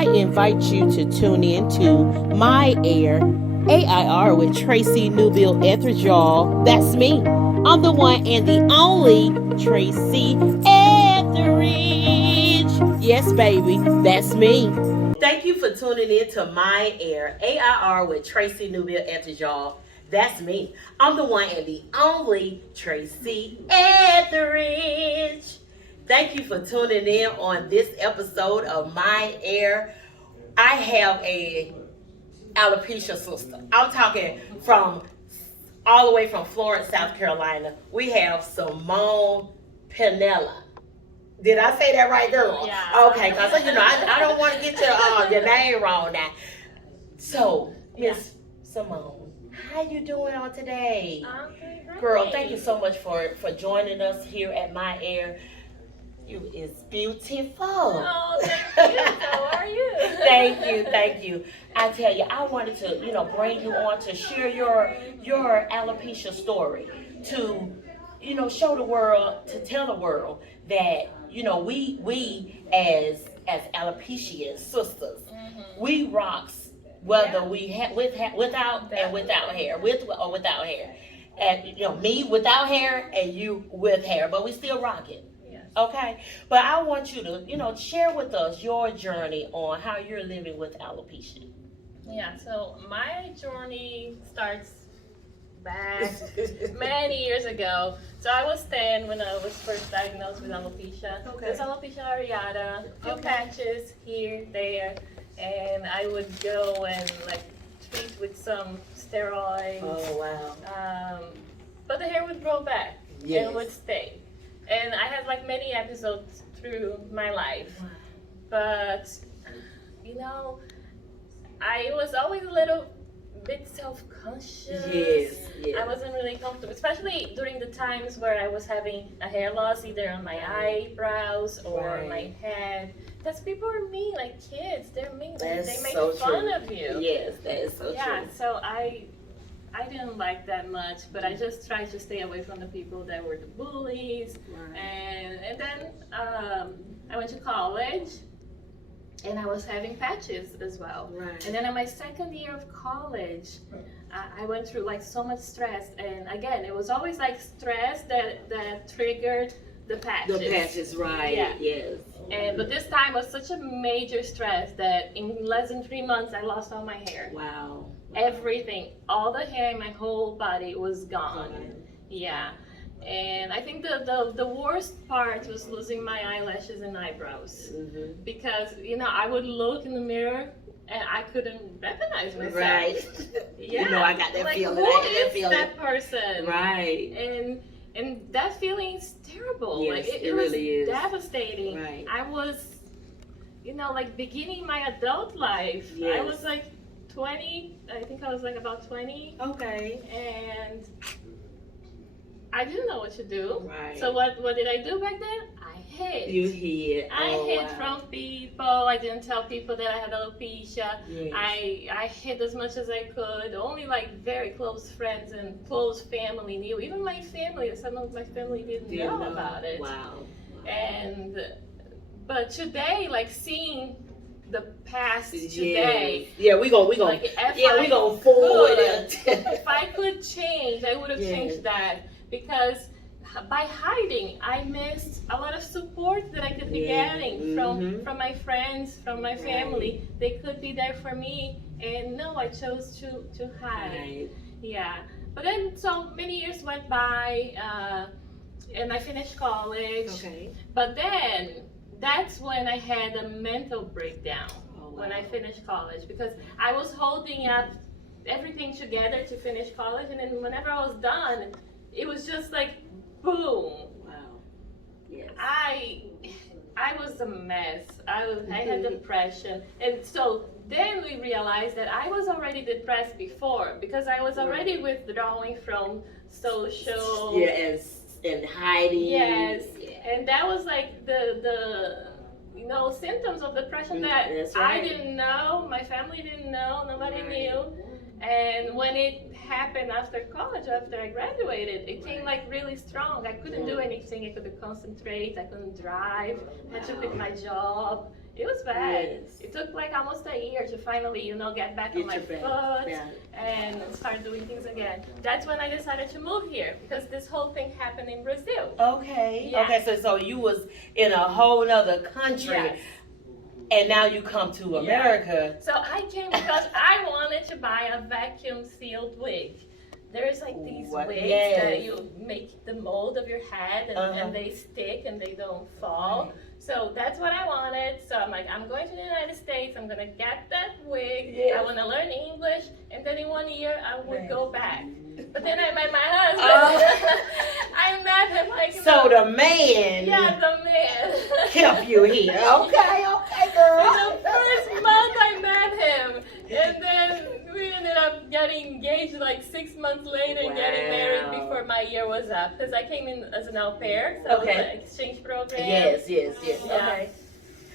I invite you to tune in to My Air, A.I.R. with Tracy Newbill-Etheridge, y'all. That's me. I'm the one and the only Tracy Etheridge. Yes, baby, that's me. Thank you for tuning in to My Air, A.I.R. with Tracy Newbill-Etheridge, y'all. That's me. I'm the one and the only Tracy Etheridge. Thank you for tuning in on this episode of My Air. I have a alopecia sister. I'm talking from all the way from Florence, South Carolina. We have Simone Pennella. Did I say that right, girl? Yeah. Okay, because I don't want to get your name wrong now. So, Miss Simone, how you doing on today? I'm doing great. Girl, thank you so much for joining us here at My Air. You is beautiful. Oh, thank you. How are you? Thank you. I tell you, I wanted to, bring you on to share your alopecia story, to, show the world, to tell the world that, we as alopecia sisters, we rocks, whether we without and without hair, with or without hair, and me without hair and you with hair, but we still rock it. Okay, but I want you to, share with us your journey on how you're living with alopecia. Yeah, so my journey starts back many years ago. So I was 10 when I was first diagnosed with alopecia. Okay. There's alopecia areata, few patches here, there, and I would go and treat with some steroids. Oh, wow. But the hair would grow back Yes. and would stay. And I had many episodes through my life, but I was always a little bit self-conscious. Yes. I wasn't really comfortable, especially during the times where I was having a hair loss, either on my eyebrows or my head. Because people are mean, like kids, they're mean. That's they make so fun true. of you. Yes, that is so Yeah, true. so I didn't like that much, but I just tried to stay away from the people that were the bullies. Right. And then I went to college, and I was having patches as well. Right. And then in my second year of college, I went through so much stress, and again, it was always stress that triggered the patches. The patches, right? Yeah. Yes. But this time was such a major stress that in less than 3 months, I lost all my hair. Wow. Everything, all the hair in my whole body was gone. Yeah. And I think the worst part was losing my eyelashes and eyebrows. Because, I would look in the mirror and I couldn't recognize myself. Right. Yeah. I got that feeling. Who is that person? Right. And that feeling is terrible. Yes, it really was is. devastating. Right. I was, beginning my adult life. Yes. I was 20, I think I was about 20. Okay. And I didn't know what to do. Right. So what did I do back then? I hid. You hid. I hid from people. I didn't tell people that I had alopecia. Yes. I hid as much as I could. Only very close friends and close family knew. Even my family, some of my family didn't know about it. Wow. But today, seeing the past today. Yeah, we gonna forward it. If I could change, I would have changed that, because by hiding, I missed a lot of support that I could be getting from my friends, from my family. They could be there for me, and no, I chose to hide. Right. Yeah, but then so many years went by, and I finished college. Okay. But then that's when I had a mental breakdown. Oh, wow. When I finished college, because I was holding up everything together to finish college, and then whenever I was done, it was just boom. Wow. Yes. I was a mess. I had depression, and so then we realized that I was already depressed before, because I was already withdrawing from social. Yes. And hiding. Yes. Yeah. And that was the symptoms of depression that I didn't know, my family didn't know, nobody knew. And when it happened after college, after I graduated, it came really strong. I couldn't do anything. I couldn't concentrate. I couldn't drive. I had to quit my job. It was bad. Yes. It took like almost a year to finally, get back on my foot and start doing things again. That's when I decided to move here because this whole thing happened in Brazil. Okay. Yeah. Okay. So you was in a whole other country, Yes. and now you come to America. So I came because I wanted to buy a vacuum sealed wig. There's like these wigs that you make the mold of your head and they stick and they don't fall. Right. So that's what I wanted. So I'm like, I'm going to the United States. I'm going to get that wig. Yes. I want to learn English. And then in 1 year, I would go back. But then I met my husband. I met him like... So the man... Yeah, the man. kept you here. Okay, girl. In the first month I met him. And then we ended up getting engaged like 6 months later and getting married before my year was up. Because I came in as an A.I.R, so it was an exchange program. Yes. Yeah. Okay.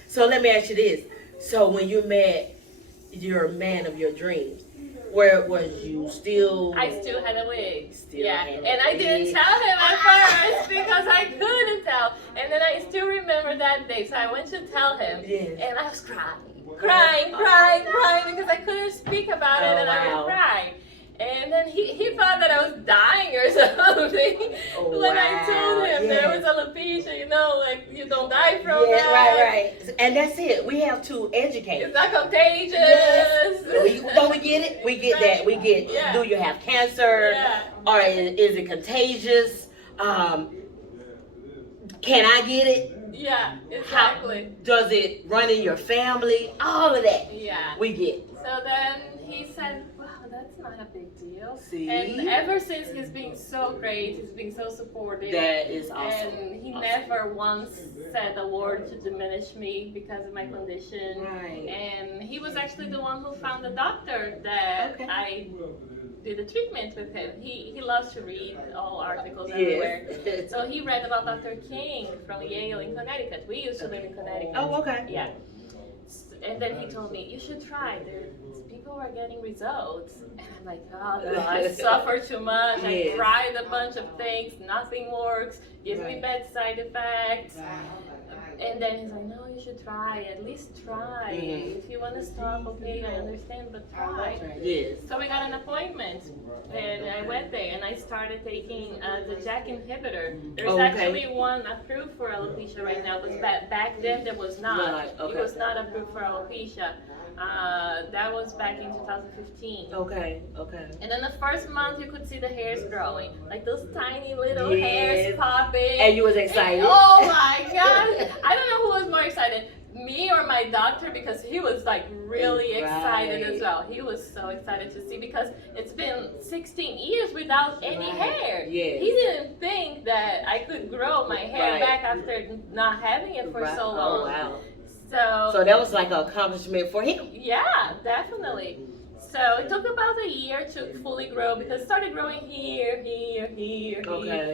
So let me ask you this. So when you met your man of your dreams, where was you still? I still had a wig. Had a and I didn't tell him at first because I couldn't tell. And then I still remember that day. So I went to tell him. Yes. And I was crying because I couldn't speak about it and I would cry. And then he thought that I was dying or something when I told him there was alopecia, like you don't die from that. Right. And that's it. We have to educate. It's not contagious. Yes. Don't we get it? We get that. We get, do you have cancer? Yeah. Or is it contagious? Can I get it? Yeah, exactly. Does it run in your family? All of that. Yeah. We get. So then he said, wow, that's not a big deal. See? And ever since he's been so great, he's been so supportive. That is awesome. And he never once said a word to diminish me because of my condition. Right. And he was actually the one who found the doctor that I did a treatment with him. He loves to read all articles everywhere. So he read about Dr. King from Yale in Connecticut. We used to live in Connecticut. Oh, okay. Yeah. And then he told me, you should try. People are getting results. And I'm like, oh no, I suffer too much. I tried a bunch of things. Nothing works. Gives me bad side effects. And then he's like, no, you should try. At least try. If you want to stop, okay, I understand, but try. Yes. So we got an appointment. And I went there and I started taking the JAK inhibitor. There's actually one approved for alopecia right now, but back then there was not. It was not approved for alopecia. That was back in 2015. Okay. And then the first month you could see the hairs growing, like those tiny little hairs popping. And you was excited. And, oh my God! I don't know who was more excited, me or my doctor, because he was like really excited as well. He was so excited to see because it's been 16 years without any hair. Yes. He didn't think that I could grow my hair back after not having it for so long. Oh, wow. So that was like an accomplishment for him. Yeah, definitely. So it took about a year to fully grow because it started growing here.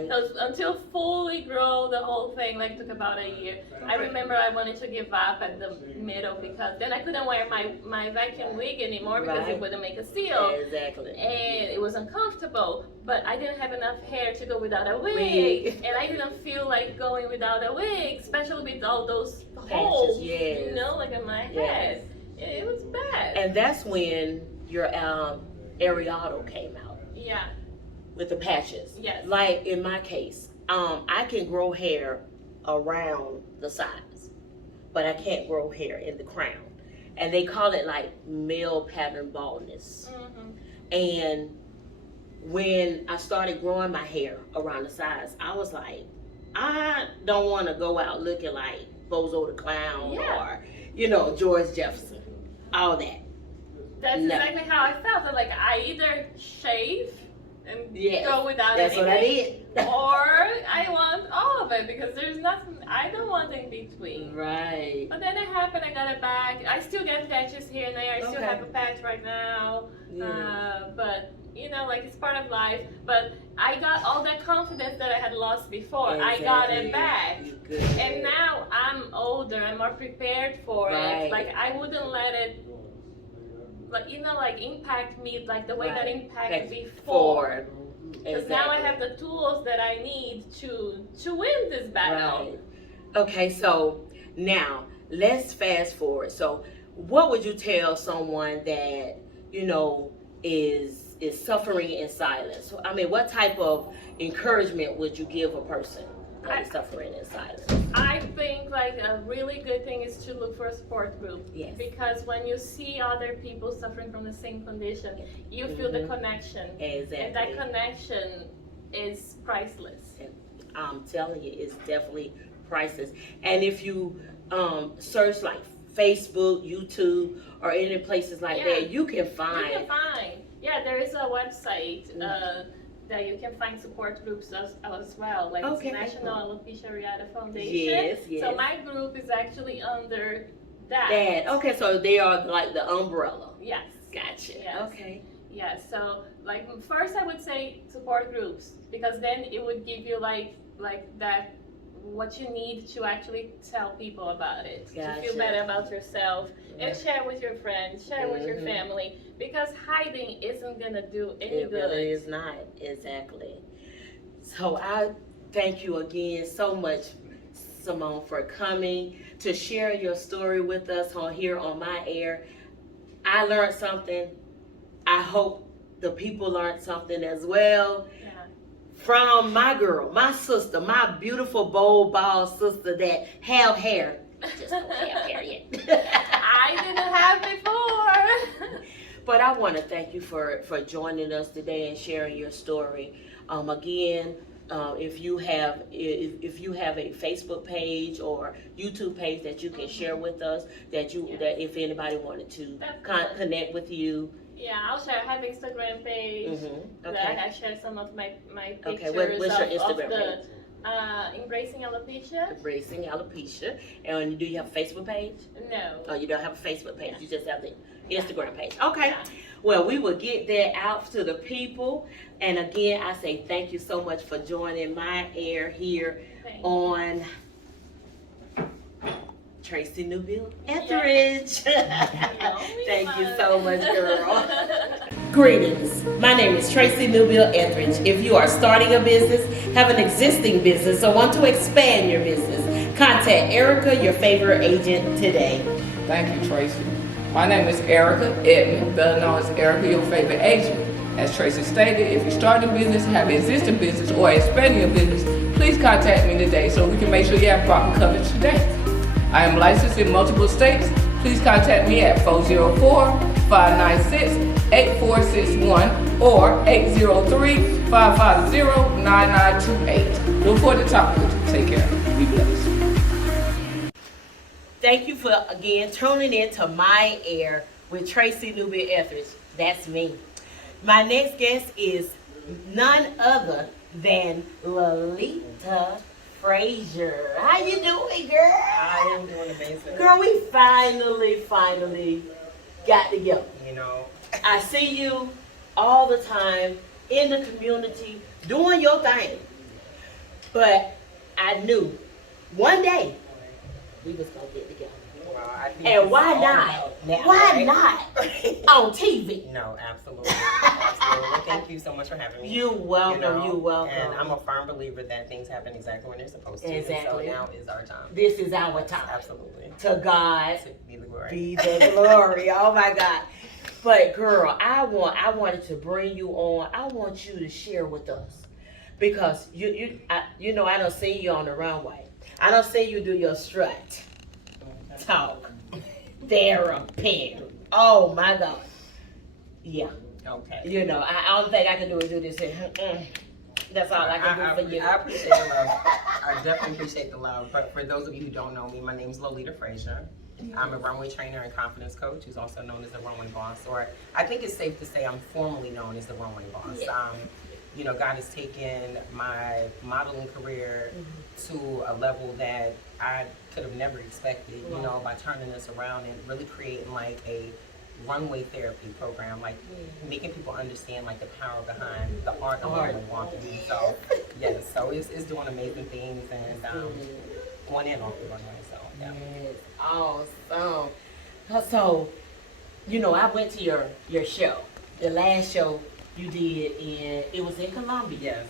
So until fully grow the whole thing, like took about a year. I remember I wanted to give up at the middle because then I couldn't wear my vacuum wig anymore because it wouldn't make a seal. Exactly. And it was uncomfortable, but I didn't have enough hair to go without a wig. And I didn't feel like going without a wig, especially with all those holes, like in my head. It was bad. And that's when your A.I.R came out. Yeah. With the patches. Yes. Like in my case, I can grow hair around the sides, but I can't grow hair in the crown. And they call it like male pattern baldness. And when I started growing my hair around the sides, I was like, I don't want to go out looking like Bozo the Clown or, George Jefferson. All that. That's exactly how I felt. I'm like, I either shave and go without anything. That's what I did. Or I want all of it because there's nothing, I don't want in between. Right. But then it happened, I got it back. I still get patches here and there. I still have a patch right now. But, it's part of life. But I got all that confidence that I had lost before. Exactly. I got it back. And now I'm older, I'm more prepared for it. Like, I wouldn't let it impact me like the way that impacted before. Because now I have the tools that I need to win this battle. Okay, so now let's fast forward. So, what would you tell someone that is suffering in silence? I mean, what type of encouragement would you give a person that is suffering in silence? I think like a really good thing is to look for a support group. Yes. Because when you see other people suffering from the same condition, you feel the connection. Exactly. And that connection is priceless. I'm telling you, it's definitely priceless. And if you search like Facebook, YouTube, or any places like that, you can find. Yeah, there is a website that you can find support groups as well, like National Alopecia Foundation. Yes. So my group is actually under that. Okay, so they are like the umbrella. Yes. Gotcha. Yes. Okay. Yeah, so like first I would say support groups, because then it would give you like that what you need to actually tell people about it, to feel better about yourself, and share with your friends, share with your family, because hiding isn't gonna do any good. It really is not. Exactly. So I thank you again so much, Simone, for coming to share your story with us here on My Air. I learned something. I hope the people learned something as well. From my girl, my sister, my beautiful, bold, bald sister that have hair. I just don't have hair yet. I didn't have before. But I want to thank you for joining us today and sharing your story. Again, if you have a Facebook page or YouTube page that you can share with us, that if anybody wanted to connect with you. Yeah, I'll share. I have an Instagram page that I share some of my pictures. Okay, what's your Instagram page? Embracing Alopecia. Embracing Alopecia. And do you have a Facebook page? No. Oh, you don't have a Facebook page. You just have the Instagram page. Okay. Yeah. Well, we will get that out to the people. And again, I say thank you so much for joining My Air here on Tracy Newbill-Etheridge. Thank you so much, girl. Greetings. My name is Tracy Newbill-Etheridge. If you are starting a business, have an existing business, or want to expand your business, contact Erica, your favorite agent, today. Thank you, Tracy. My name is Erica Edmond, better known as Erica, your favorite agent. As Tracy stated, if you're starting a business, have an existing business, or expanding your business, please contact me today so we can make sure you have proper coverage today. I am licensed in multiple states. Please contact me at 404-596-8461 or 803-550-9928. Look forward to talking with you. Take care. Be blessed. Thank you for, again, tuning in to My Air with Tracy Newbill-Etheridge. That's me. My next guest is none other than Lolita Frazier. How you doing, girl? I am doing amazing. Girl, we finally got together. You know, I see you all the time in the community doing your thing. But I knew one day we was gonna get together. I think And why not? Why not on TV? No, absolutely. Absolutely. Thank you so much for having me. You're welcome. You're welcome. And I'm a firm believer that things happen exactly when they're supposed to. Exactly. And so now is our time. This is our time. Absolutely. To God To be the glory. be the glory. Oh my God. But girl, I wanted to bring you on. I want you to share with us, because I don't see you on the runway. I don't see you do your strut, talk, therapy. Oh my God. Yeah. Okay. I don't think I can do this here. That's all I can do for you. I appreciate the love. I definitely appreciate the love. But for those of you who don't know me, my name is Lolita Frazier. I'm a runway trainer and confidence coach, who's also known as the runway boss. Or I think it's safe to say I'm formally known as the runway boss. Yeah. God has taken my modeling career to a level that I could have never expected, by turning this around and really creating like a runway therapy program, like making people understand like the power behind the art of runway walking. So yes, so it's doing amazing things and on and off the runway. So yeah. Yes, awesome. So, I went to your show, the last show you did it was in Columbia. Yes.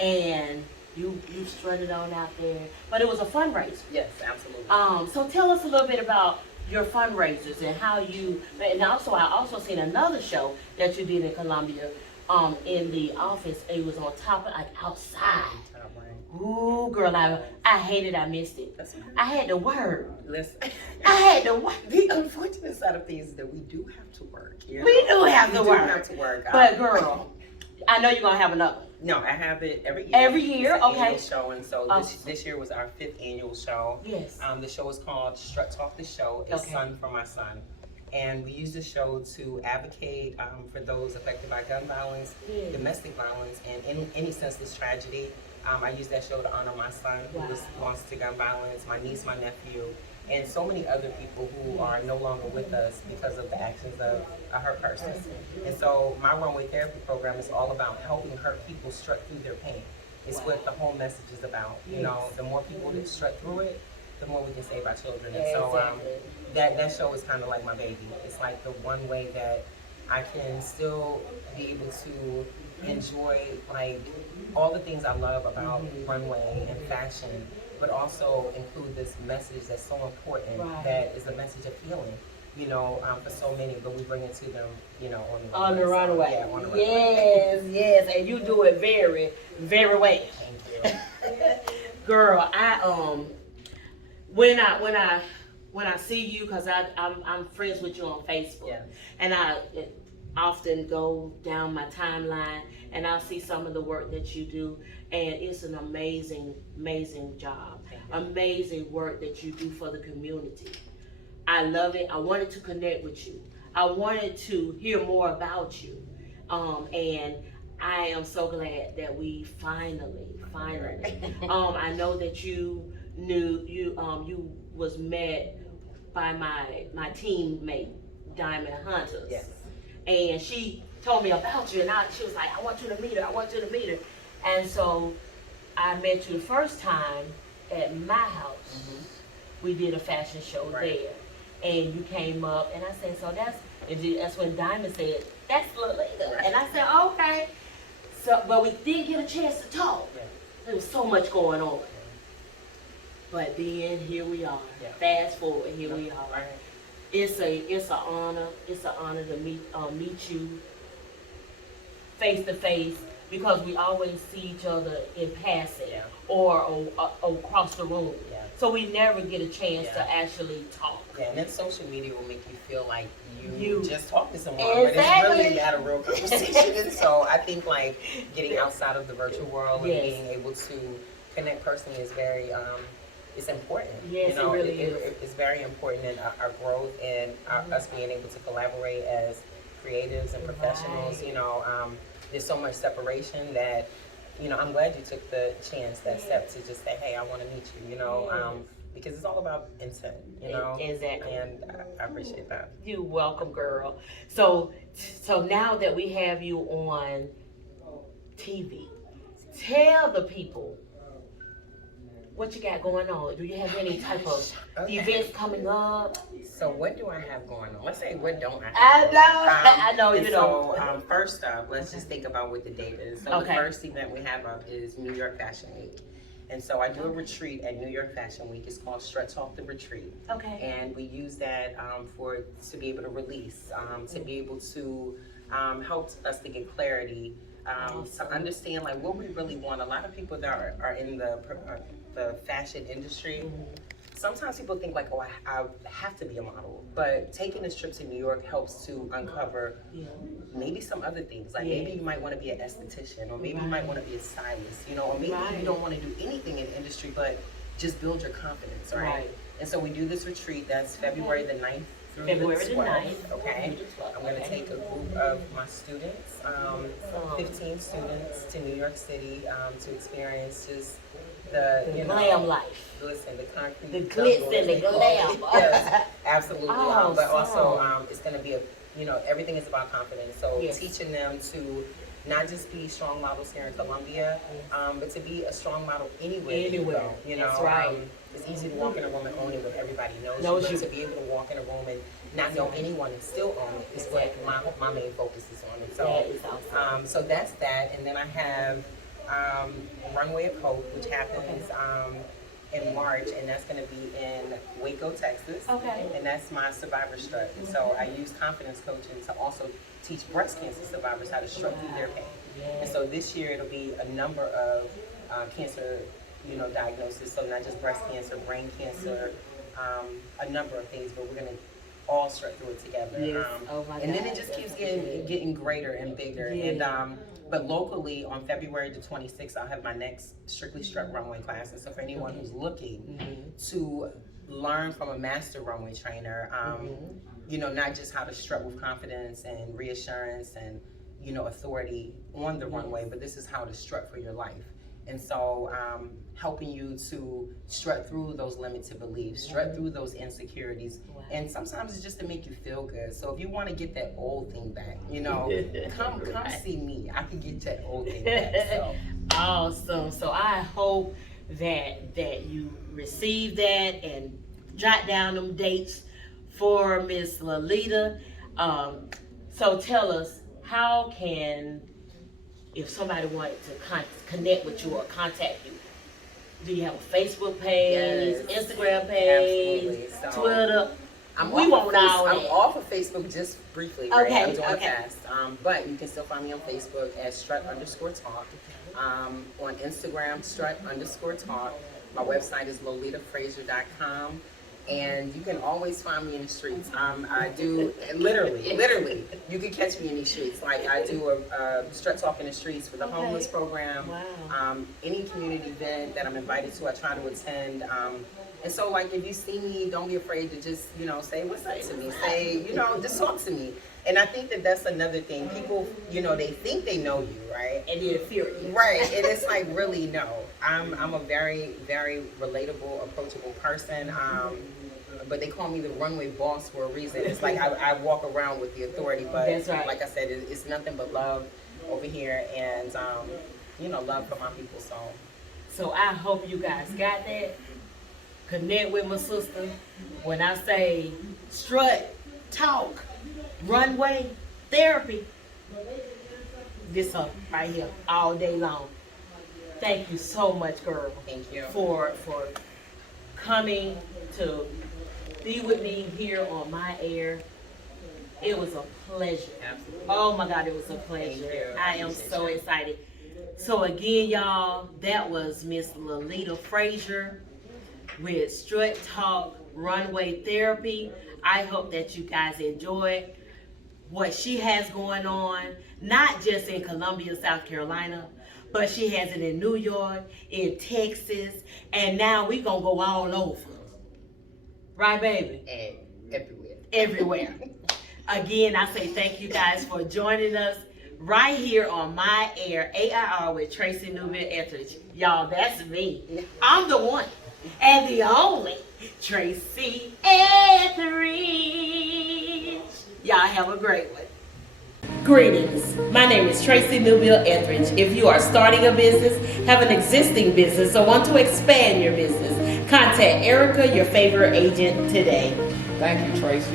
And You strutted on out there, but it was a fundraiser. Yes, absolutely. So tell us a little bit about your fundraisers and how you, and also I also seen another show that you did in Columbia, in the office. It was on top of, like, outside. Ooh, girl, I hated I missed it. That's okay. I had to work. Listen, I had to work. the unfortunate side of things is that we do have to work. You know? We do have to We do work. have to work. But girl, I know you're gonna have another. No, I have it every year. Every year? It's an Okay. annual show, and so this year was our 5th annual show. Yes. The show is called Strut Talk the Show. It's Okay. Son for My Son. And we use the show to advocate for those affected by gun violence, Yeah. domestic violence, and any senseless tragedy. I use that show to honor my son who was lost to gun violence, my niece, my nephew, and so many other people who are no longer with us because of the actions of a hurt person. And so my runway therapy program is all about helping hurt people strut through their pain. It's what the whole message is about. You know, the more people that strut through it, the more we can save our children. And so that show is kind of like my baby. It's like the one way that I can still be able to enjoy, like, all the things I love about runway and fashion, but also include this message that's so important, that is a message of healing, you know, for so many, but we bring it to them, you know, On the runway. Yeah, on the runway. Yes, yes, and you do it very, very well. Thank you. Girl, when I see you, cause I'm friends with you on Facebook, Yeah. and I often go down my timeline and I'll see some of the work that you do, and it's an amazing, amazing job, amazing work that you do for the community. I love it. I wanted to connect with you. I wanted to hear more about you, and I am so glad that we finally. I know that you was met by my teammate, Diamond Hunters. Yes. And she told me about you, and she was like, I want you to meet her. And so I met you the first time at my house. We did a fashion show there. And you came up, and I said, so that's when Diamond said, that's Lolita. And I said, okay. So, but we didn't get a chance to talk. There was so much going on. But then here we are. Fast forward, here we are. It's an honor. It's an honor to meet you face to face, because we always see each other in passing or across the room. So we never get a chance to actually talk. Yeah, and then social media will make you feel like You- just talk to someone, Exactly. but it's really not a real conversation. And so I think, like, getting outside of the virtual world and being able to connect personally is very it's important. Yes, you know, it really is. It's very important in our growth and us being able to collaborate as creatives and professionals. You know, there's so much separation that, you know, I'm glad you took the chance, that step to just say, hey, I want to meet you, you know, because it's all about intent, you know. Exactly. And I appreciate that. You're welcome, girl. So now that we have you on TV, tell the people what you got going on. Do you have any type of events coming up? So what do I have going on? Let's say, what don't I have? I know and you don't. So first up, let's just think about what the date is. So the first event we have up is New York Fashion Week. And so I do a retreat at New York Fashion Week. It's called Strut Talk the Retreat. Okay. And we use that to be able to release, to be able to help us to get clarity, to understand, like, what we really want. A lot of people that are in the fashion industry, sometimes people think, like, oh, I have to be a model. But taking this trip to New York helps to uncover maybe some other things. Like, maybe you might want to be an esthetician, or maybe you might want to be a stylist, you know, or maybe you don't want to do anything in the industry, but just build your confidence, right? And so we do this retreat. That's February the 9th through the 12th. Okay. I'm going to take a group of my students, 15 students, to New York City to experience just the glam life. Listen, the concrete, the glitz and the glam. Yes, absolutely. Awesome. But also, it's going to be everything is about confidence. So teaching them to not just be strong models here in Columbia, but to be a strong model anywhere you go. You know, that's right. It's easy to walk in a room and own it when everybody knows you. But to be able to walk in a room and not know anyone and still own it is what my main focus is on. And so, that is awesome. so that's that. And then I have Runway of Hope, which happens in March, and that's going to be in Waco, Texas. Okay. And that's my survivor strut. And so I use confidence coaching to also teach breast cancer survivors how to strut through their pain. And so this year it'll be a number of cancer, diagnosis. So not just breast cancer, brain cancer, a number of things, but we're going to all strut through it together. Yes. And then it just keeps getting greater and bigger. Yeah. And but locally on February the 26th, I'll have my next Strictly Strut runway class. And so for anyone who's looking to learn from a master runway trainer, not just how to strut with confidence and reassurance and authority on the runway, but this is how to strut for your life. And so helping you to strut through those limited beliefs, strut through those insecurities. And sometimes it's just to make you feel good. So if you want to get that old thing back, come see me. I can get that old thing back. So. Awesome. So I hope that you receive that and jot down them dates for Miss Lolita. So tell us, how can, if somebody wanted to connect with you or contact you, do you have a Facebook page, Yes. Instagram page, Absolutely. So, Twitter? I'm We want all I'm that. off of Facebook just briefly, right? Okay, I'm doing okay. fast. But you can still find me on Facebook at strut_talk. On Instagram, strut_talk. My website is lolitafrazier.com. And you can always find me in the streets. I do, literally, you can catch me in these streets. Like I do a strut talk in the streets for the homeless program. Wow. Any community event that I'm invited to, I try to attend. And so like if you see me, don't be afraid to just, say what's up to me. Say, just talk to me. And I think that that's another thing. People, they think they know you, right? And then fear you. Right, and it's like really no. I'm a very, very relatable, approachable person. But they call me the runway boss for a reason. It's like I walk around with the authority, but That's right. like I said, it's nothing but love over here, and love for my people. So I hope you guys got that. Connect with my sister. When I say strut, talk, runway, therapy, this up right here all day long. Thank you so much, girl. Thank you. For coming to be with me here on my air. It was a pleasure. Absolutely. Oh my God, it was a pleasure. Thank you. I am so excited. So again, y'all, that was Miss Lolita Frazier with Strut Talk Runway Therapy. I hope that you guys enjoyed what she has going on, not just in Columbia, South Carolina, but she has it in New York, in Texas, and now we gonna go all over. Right, baby? And everywhere. Everywhere. Again, I say thank you guys for joining us right here on My Air, A.I.R. with Tracy Newbill-Etheridge. Y'all, that's me. I'm the one and the only Tracy Etheridge. Y'all have a great one. Greetings. My name is Tracy Newbill-Etheridge. If you are starting a business, have an existing business, or want to expand your business, contact Erica, your favorite agent, today. Thank you, Tracy.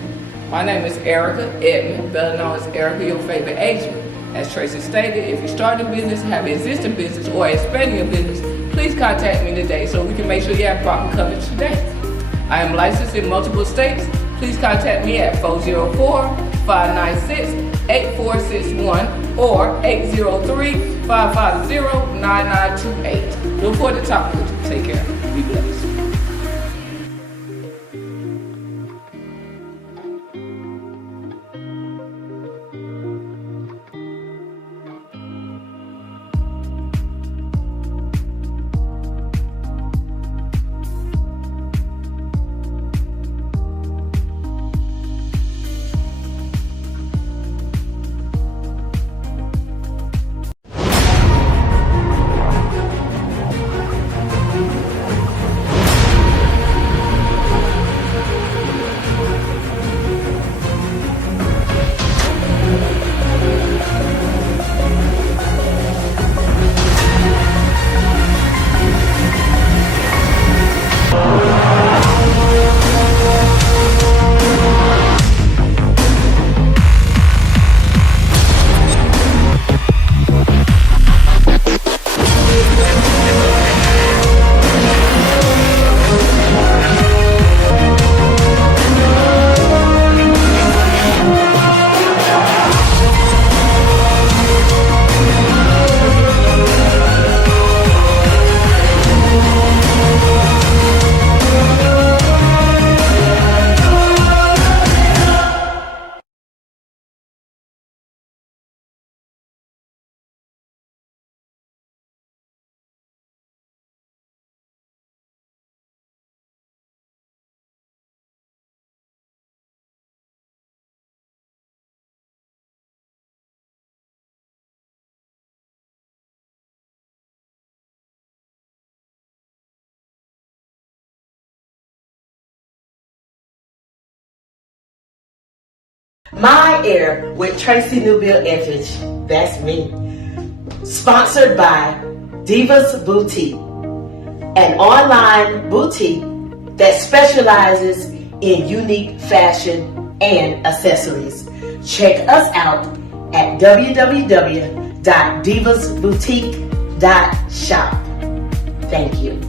My name is Erica Edmond, better known as Erica, your favorite agent. As Tracy stated, if you're starting a business, have an existing business, or expanding your business, please contact me today so we can make sure you have proper coverage today. I am licensed in multiple states. Please contact me at 404-596-8461 or 803-550-9928. Look forward to talking with you. Take care. Be blessed. My Air with Tracy Newbill-Etheridge, that's me. Sponsored by Divas Boutique, an online boutique that specializes in unique fashion and accessories. Check us out at www.divasboutique.shop. Thank you.